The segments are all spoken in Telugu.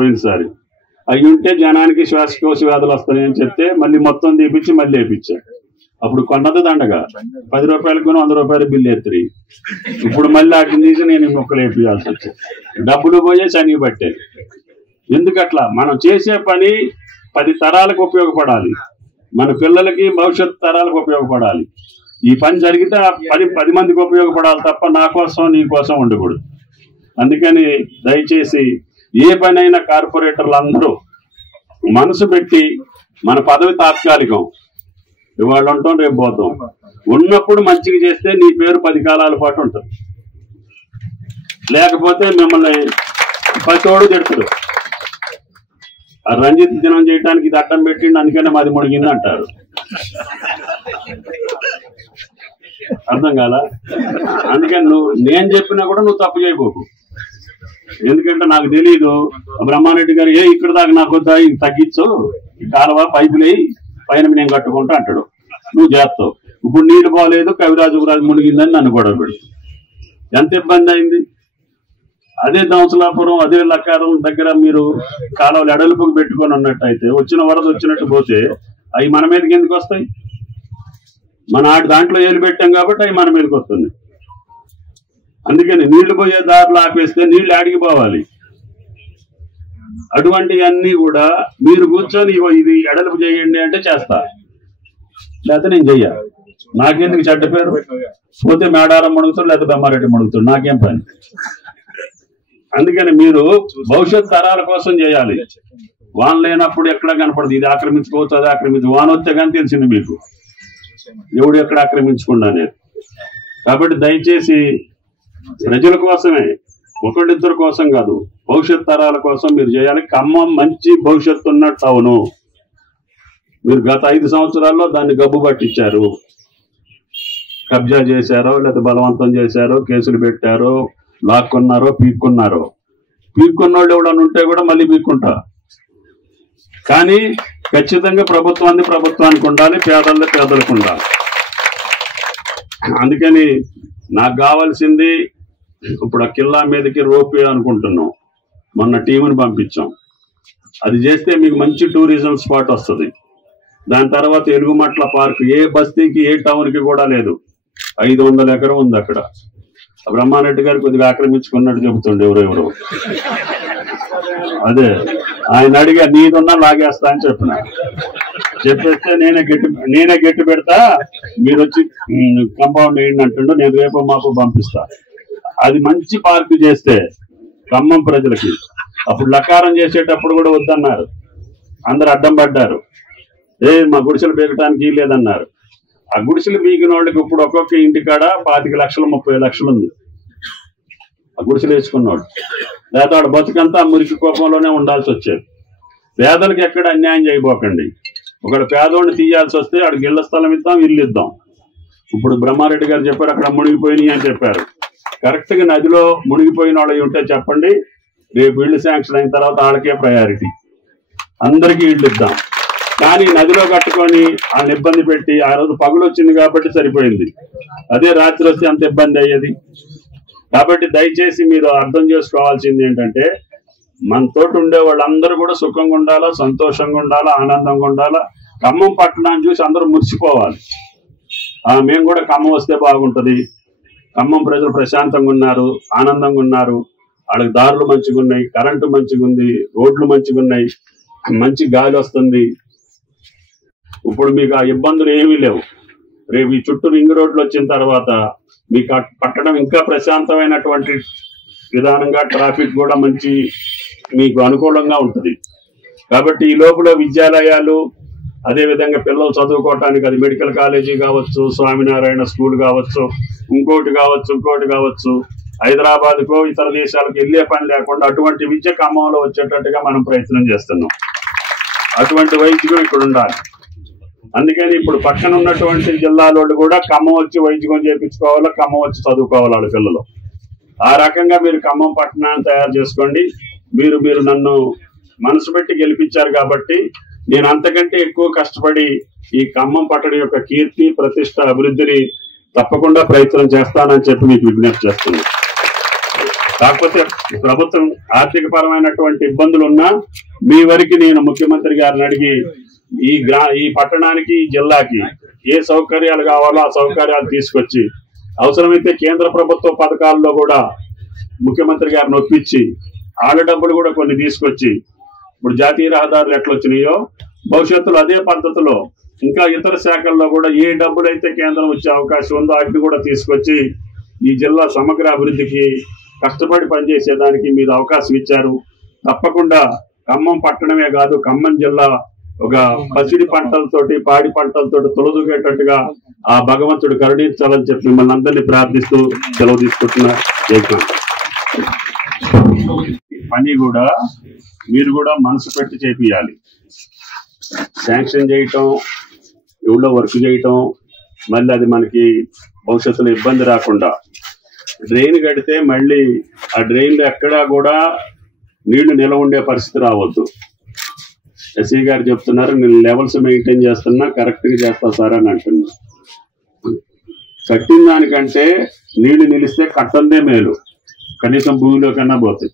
పోయినసారి. అవి ఉంటే జనానికి శ్వాసకోశ వ్యాధులు వస్తాయని చెప్తే మళ్ళీ మొత్తం తీపిచ్చి మళ్ళీ వేయించారు. అప్పుడు కొన్నది దండగా 10 రూపాయలకు 100 రూపాయల బిల్లు ఎత్తిరి. ఇప్పుడు మళ్ళీ వాటిని తీసి నేను మొక్కలు వేయించాల్సి వచ్చింది. డబ్బులు పోయే శని పట్టాయి. ఎందుకట్లా? మనం చేసే పని 10 తరాలకు ఉపయోగపడాలి, మన పిల్లలకి భవిష్యత్ తరాలకు ఉపయోగపడాలి. ఈ పని జరిగితే ఆ పని 10 మందికి ఉపయోగపడాలి తప్ప నా కోసం నీ కోసం ఉండకూడదు. అందుకని దయచేసి ఏ పనైనా కార్పొరేటర్లు అందరూ మనసు పెట్టి, మన పదవి తాత్కాలికం, ఇవాళ ఉంటాం రేపు పోతాం, ఉన్నప్పుడు మంచిగా చేస్తే నీ పేరు 10 కాలాల పాటు ఉంటుంది. లేకపోతే మిమ్మల్ని పతోడు తిడతాడు. ఆ రంజిత్ దినం చేయడానికి ఇది అడ్డం పెట్టిండు అందుకనే మాది ముడిగింది అంటారు. అర్థం కాలా? అందుకని నేను చెప్పినా కూడా నువ్వు తప్పు చేయబోకు. ఎందుకంటే నాకు తెలియదు బ్రహ్మారెడ్డి గారు ఇక్కడ దాకా నాకు తగ్గించు, కాలువ పైపులే పైన నేను కట్టుకుంటా అంటాడు. నువ్వు చేస్తావు. ఇప్పుడు నీళ్ళు పోలేదు, కవిరాజు మునిగిందని నన్ను గొడవ పెడు. ఎంత ఇబ్బంది అయింది. అదే దౌంసలాపురం, అదే లక్కారం దగ్గర మీరు కాలువలు ఎడలుపుకు పెట్టుకొని ఉన్నట్టయితే వచ్చిన వరద వచ్చినట్టు పోతే అవి మన మీదకి ఎందుకు వస్తాయి? మన దాంట్లో ఏలు పెట్టాం కాబట్టి అవి మన మీదకి వస్తుంది. అందుకని నీళ్లు పోయే దారిలో ఆపేస్తే నీళ్లు ఆడిగిపోవాలి. అటువంటివన్నీ కూడా మీరు కూర్చొని ఇది ఎడలుపు చేయండి అంటే చేస్తా, లేకపోతే నేను చెయ్య. నాకెందుకు చెడ్డ పేరు? పోతే మేడారం ముడుగుతాడు, లేకపోతే బ్రహ్మారెడ్డి ముడుగుతాడు, నాకేం పని? అందుకని మీరు భవిష్యత్ తరాల కోసం చేయాలి. వాన లేనప్పుడు ఎక్కడ కనపడదు, ఇది ఆక్రమించుకోవచ్చు, అది ఆక్రమించు. వాన వస్తే కానీ తెలిసింది మీకు ఎవడు ఎక్కడ ఆక్రమించకుండా అనేది. కాబట్టి దయచేసి ప్రజల కోసమే, ఒకళ్ళిద్దరి కోసం కాదు, భవిష్యత్ తరాల కోసం మీరు చేయాలి. ఖమ్మం మంచి భవిష్యత్తు ఉన్న టౌను. మీరు గత 5 సంవత్సరాల్లో దాన్ని గబ్బు పట్టించారు. కబ్జా చేశారో, లేకపోతే బలవంతం చేశారో, కేసులు పెట్టారో, లాక్కున్నారో, పీక్కున్నారో. పీక్కున్నోళ్ళు ఎవడన్నా ఉంటే కూడా మళ్ళీ పీక్కుంటా. కానీ ఖచ్చితంగా ప్రభుత్వానికి ఉండాలి, పేదలకు ఉండాలి. అందుకని నాకు కావాల్సింది ఇప్పుడు ఆ కిల్లా మీదకి రోపే అనుకుంటున్నాం. మొన్న టీముని పంపించాం. అది చేస్తే మీకు మంచి టూరిజం స్పాట్ వస్తుంది. దాని తర్వాత ఎలుగుమట్ల పార్క్ ఏ బస్తీకి ఏ టౌన్కి కూడా లేదు. 500 ఎకరం ఉంది అక్కడ. బ్రహ్మారెడ్డి గారు కొద్దిగా ఆక్రమించుకున్నట్టు చెబుతుండే ఎవరెవరు. అదే ఆయన అడిగా నీదున్నా లాగేస్తా అని చెప్పేస్తే నేనే గట్టి పెడతా, మీరు వచ్చి కంపౌండ్ వేయండి అంటుండో. నేను రేపు మాపు పంపిస్తా. అది మంచి పార్కు చేస్తే ఖమ్మం ప్రజలకి. అప్పుడు లకారం చేసేటప్పుడు కూడా వద్దన్నారు, అందరు అడ్డం పడ్డారు. మా గుడిసెలు పెరగటానికి లేదన్నారు. ఆ గుడిసెలు బీగిన వాళ్ళకి ఇప్పుడు ఒక్కొక్క ఇంటికాడ 25 లక్షలు 30 లక్షలు ఉంది. ఆ గుడిసెలు వేసుకున్నాడు. లేదా వాడు బతుకంతా మురికి కోపంలోనే ఉండాల్సి వచ్చేది. పేదలకు ఎక్కడ అన్యాయం చేయబోకండి. ఒకడు పేదోడిని తీయాల్సి వస్తే వాడికి ఇళ్ల స్థలం ఇద్దాం, ఇల్లు ఇద్దాం. ఇప్పుడు బ్రహ్మారెడ్డి గారు చెప్పారు అక్కడ మునిగిపోయినాయి అని చెప్పారు. కరెక్ట్ గా నదిలో మునిగిపోయిన వాళ్ళు ఉంటే చెప్పండి, రేపు ఇళ్లు శాంక్షన్ అయిన తర్వాత వాళ్ళకే ప్రయారిటీ. అందరికీ ఇళ్ళు ఇద్దాం. కానీ నదిలో కట్టుకొని వాళ్ళని ఇబ్బంది పెట్టి, ఆ రోజు పగులు వచ్చింది కాబట్టి సరిపోయింది, అదే రాత్రి వస్తే అంత ఇబ్బంది అయ్యేది. కాబట్టి దయచేసి మీరు అర్థం చేసుకోవాల్సింది ఏంటంటే, మనతోటి ఉండే వాళ్ళందరూ కూడా సుఖంగా ఉండాలా, సంతోషంగా ఉండాలా, ఆనందంగా ఉండాలా. ఖమ్మం పట్టణాన్ని చూసి అందరూ మురిసిపోవాలి. మేము కూడా ఖమ్మం వస్తే బాగుంటుంది, ఖమ్మం ప్రజలు ప్రశాంతంగా ఉన్నారు, ఆనందంగా ఉన్నారు, వాళ్ళకి దారులు మంచిగా ఉన్నాయి, కరెంటు మంచిగా ఉంది, రోడ్లు మంచిగా ఉన్నాయి, మంచి గాలి వస్తుంది. ఇప్పుడు మీకు ఆ ఇబ్బందులు ఏమీ లేవు. రేపు ఈ చుట్టూ రింగ్ రోడ్లు వచ్చిన తర్వాత మీకు పట్టడం ఇంకా ప్రశాంతమైనటువంటి విధానంగా, ట్రాఫిక్ కూడా మంచి మీకు అనుకూలంగా ఉంటుంది. కాబట్టి ఈ లోపల విద్యాలయాలు, అదేవిధంగా పిల్లలు చదువుకోవటానికి అది మెడికల్ కాలేజీ కావచ్చు, స్వామినారాయణ స్కూల్ కావచ్చు, ఇంకోటి కావచ్చు, హైదరాబాద్కో ఇతర దేశాలకు వెళ్ళే పని లేకుండా అటువంటి విద్య ఖమ్మంలో వచ్చేటట్టుగా మనం ప్రయత్నం చేస్తున్నాం. అటువంటి వైద్యం ఇక్కడ ఉండాలి. అందుకని ఇప్పుడు పక్కన ఉన్నటువంటి జిల్లాలోళ్ళు కూడా ఖమ్మం వచ్చి వైద్యం చేయించుకోవాలా, ఖమ్మం వచ్చి చదువుకోవాలి వాళ్ళ పిల్లలు. ఆ రకంగా మీరు ఖమ్మం పట్టణాన్ని తయారు చేసుకోండి. మీరు నన్ను మనసు పెట్టి గెలిపించారు కాబట్టి నేను అంతకంటే ఎక్కువ కష్టపడి ఈ ఖమ్మం పట్టణం యొక్క కీర్తి, ప్రతిష్ట, అభివృద్ధిని తప్పకుండా ప్రయత్నం చేస్తానని చెప్పి మీకు విజ్ఞప్తి చేస్తున్నాను. కాకపోతే ప్రభుత్వం ఆర్థిక పరమైనటువంటి ఇబ్బందులు ఉన్నా మీ వరకు నేను ముఖ్యమంత్రి గారిని అడిగి ఈ పట్టణానికి ఈ జిల్లాకి ఏ సౌకర్యాలు కావాలో ఆ సౌకర్యాలు తీసుకొచ్చి అవసరమైతే కేంద్ర ప్రభుత్వ పథకాల్లో కూడా ముఖ్యమంత్రి గారిని ఒప్పించి వాళ్ళ డబ్బులు కూడా కొన్ని తీసుకొచ్చి ఇప్పుడు జాతీయ రహదారులు ఎట్లా వచ్చినాయో భవిష్యత్తులో అదే పద్ధతిలో ఇంకా ఇతర శాఖల్లో కూడా ఏ డబ్బులైతే కేంద్రం వచ్చే అవకాశం ఉందో వాటిని కూడా తీసుకొచ్చి ఈ జిల్లా సమగ్ర అభివృద్ధికి కష్టపడి పనిచేసేదానికి మీరు అవకాశం ఇచ్చారు. తప్పకుండా ఖమ్మం పట్టణమే కాదు ఖమ్మం జిల్లా ఒక పసిడి పంటలతోటి పాడి పంటలతోటి తొలదూగేటట్టుగా ఆ భగవంతుడు కరుణించాలని చెప్పి మిమ్మల్ని అందరినీ ప్రార్థిస్తూ సెలవు తీసుకుంటున్నా. పని కూడా మీరు కూడా మనసు పెట్టి చేపియాలి. శాంక్షన్ చేయటం, ఊళ్ళో వర్క్ చేయటం, మళ్ళీ అది మనకి భవిష్యత్తులో ఇబ్బంది రాకుండా డ్రైన్ కడితే మళ్ళీ ఆ డ్రైన్లో ఎక్కడా కూడా నీళ్లు నిలవ ఉండే పరిస్థితి రావద్దు. ఎస్సీ గారు చెప్తున్నారు నేను లెవెల్స్ మెయింటైన్ చేస్తున్నా, కరెక్ట్గా చేస్తా సార్ అని అంటున్నా. కట్టిన దానికంటే నీళ్లు నిలిస్తే కట్టందే మేలు, కనీసం భూమిలో కన్నా పోతాయి.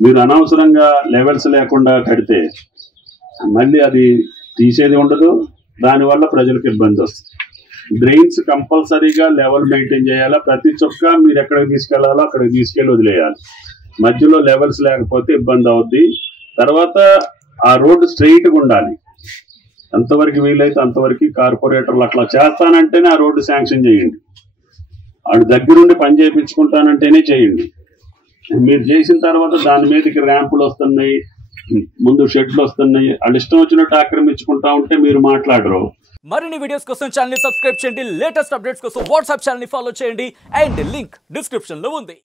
మీరు అనవసరంగా లెవెల్స్ లేకుండా కడితే మళ్ళీ అది తీసేది ఉండదు, దానివల్ల ప్రజలకు ఇబ్బంది వస్తుంది. డ్రైన్స్ కంపల్సరీగా లెవెల్ మెయింటైన్ చేయాలా. ప్రతి చొక్క మీరు ఎక్కడికి తీసుకెళ్లాలో అక్కడికి తీసుకెళ్లి వదిలేయాలి. మధ్యలో లెవెల్స్ లేకపోతే ఇబ్బంది అవుద్ది. తర్వాత ఆ రోడ్డు స్ట్రైట్గా ఉండాలి. ఎంతవరకు వీలైతే అంతవరకు కార్పొరేటర్లు అట్లా చేస్తానంటేనే ఆ రోడ్డు శాంక్షన్ చేయండి. వాడు దగ్గరుండి పని చేయించుకుంటానంటేనే చేయండి. మీరు చేసిన తర్వాత దాని మీదకి ర్యాంపులు వస్తున్నాయి, ముందు షెడ్లు వస్తున్నాయి, వాళ్ళు ఇష్టం వచ్చినట్టు ఆక్రమించుకుంటా ఉంటే మీరు మాట్లాడరు. మరిన్ని వీడియోస్ కోసం ఛానల్ ని సబ్స్క్రైబ్ చేయండి. లేటెస్ట్ అప్డేట్స్ కోసం వాట్సాప్ ఛానల్ ని ఫాలో చేయండి. అండ్ లింక్ డిస్క్రిప్షన్ లో ఉంది.